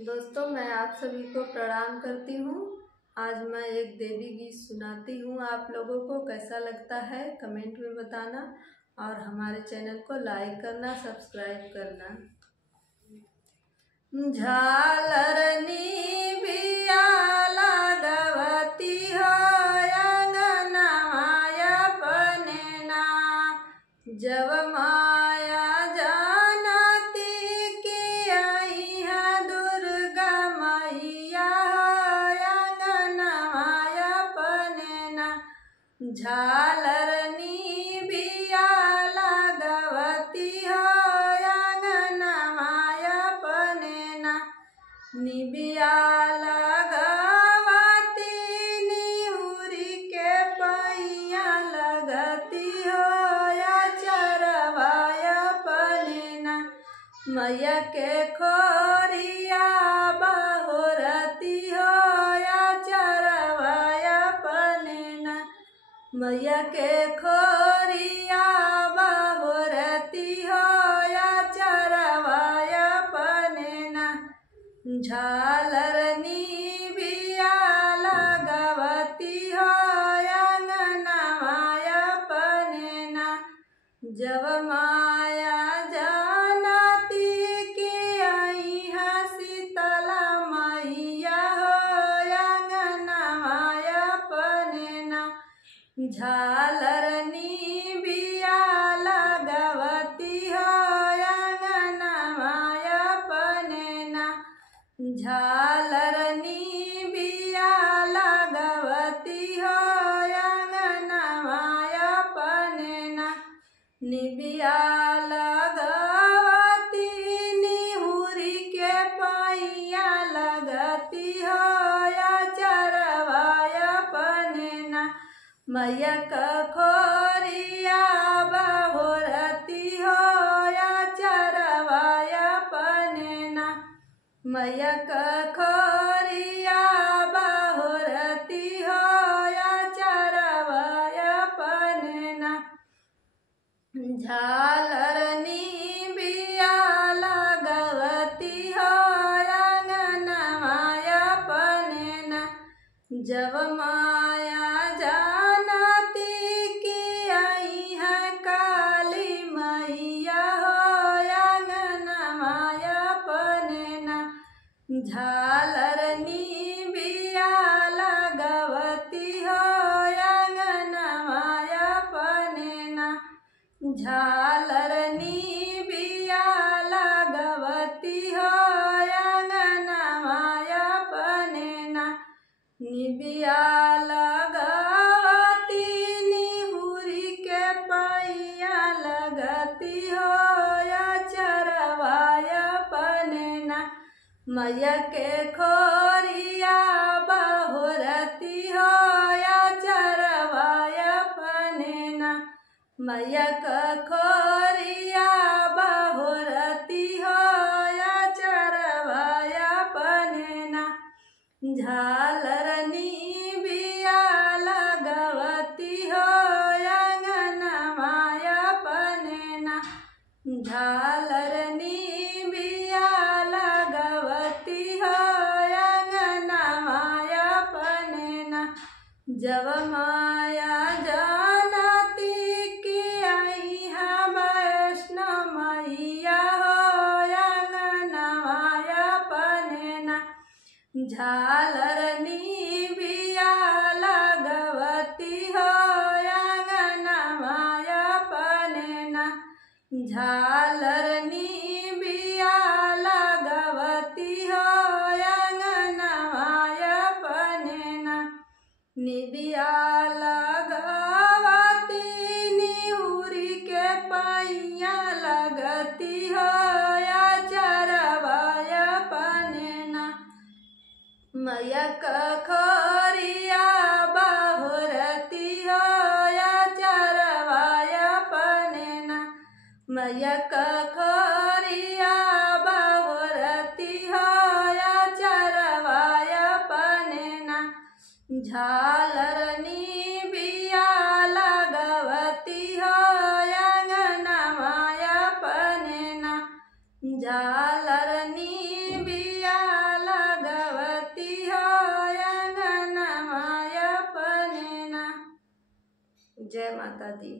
दोस्तों, मैं आप सभी को प्रणाम करती हूँ। आज मैं एक देवी गीत सुनाती हूँ। आप लोगों को कैसा लगता है कमेंट में बताना और हमारे चैनल को लाइक करना, सब्सक्राइब करना। झालरनी बिया लगवती हो अंगनवाय पनेना, जब माया जानती कि आई है दुर्गा मैया अंगनवाय पनेना। झालरनी बिया लगवती हो अंगनवाय पनेना, निबिया लगवती निहुरी के पैया लगती हो चरवाय पनेना। मैया के खोरिया बहोरती हो चरवाय पनेना, मैया के खोरिया बहोरती हो चरवाय पनेना। झालरनी बिया लगवती हो अंगनवाय पनेना, जब माया जानती कि आई है शीतला मैया हो अंगनवाय पनेना। झालरनी बिया लगवती हो अंगनवाय पनेना, झालरनी बिया लगवती हो अंगनवाय पनेना, निबिया लगवती निहुरी के पैया लगती हो चरवाय पनेना। मैया का खोरिया बहोरती हो चरवाय पनेना, मैया का खोरिया बहोरती हो चरवाय पनेना। झालरनी बिया लगवती हो अंगनवाय पनेना, जब माया जानती कि आई है काली मैया हो अंगनवाय पनेना। झालरनी बिया लगवती हो अंगनवाय पनेना, झालरनी बिया लगवती हो अंगनवाय पनेना, निबिया लगवती निहुरी के पैया लगती हो चरवाय पनेना। मैया के खोरिया बहोरती हो चरवाय पनेना, मैया का खोरिया बहोरती हो चरवाय पनेना। झालरनी बिया लगवती हो अंगनवाय पनेना, झालरनी बिया लगवती हो अंगनवाय पनेना, जब माया जानती कि आई है वैष्णव मैया हो अंगनवाय पनेना। झालरनी बिया लगवती हो अंगनवाय पनेना, झालरनी बिया लगवती हो अंगनवाय पनेना, निबिया लगवती निहुरी के पैया लगती हो चरवाय पनेना। मैया का खोरिया बहोरती हो चरवाय पनेना, मैया का खोरिया बहोरती हो चरवाय पनेना। झालरनी बिया लगवती हो अंगनवाय पनेना, झालरनी बिया जय माता दी।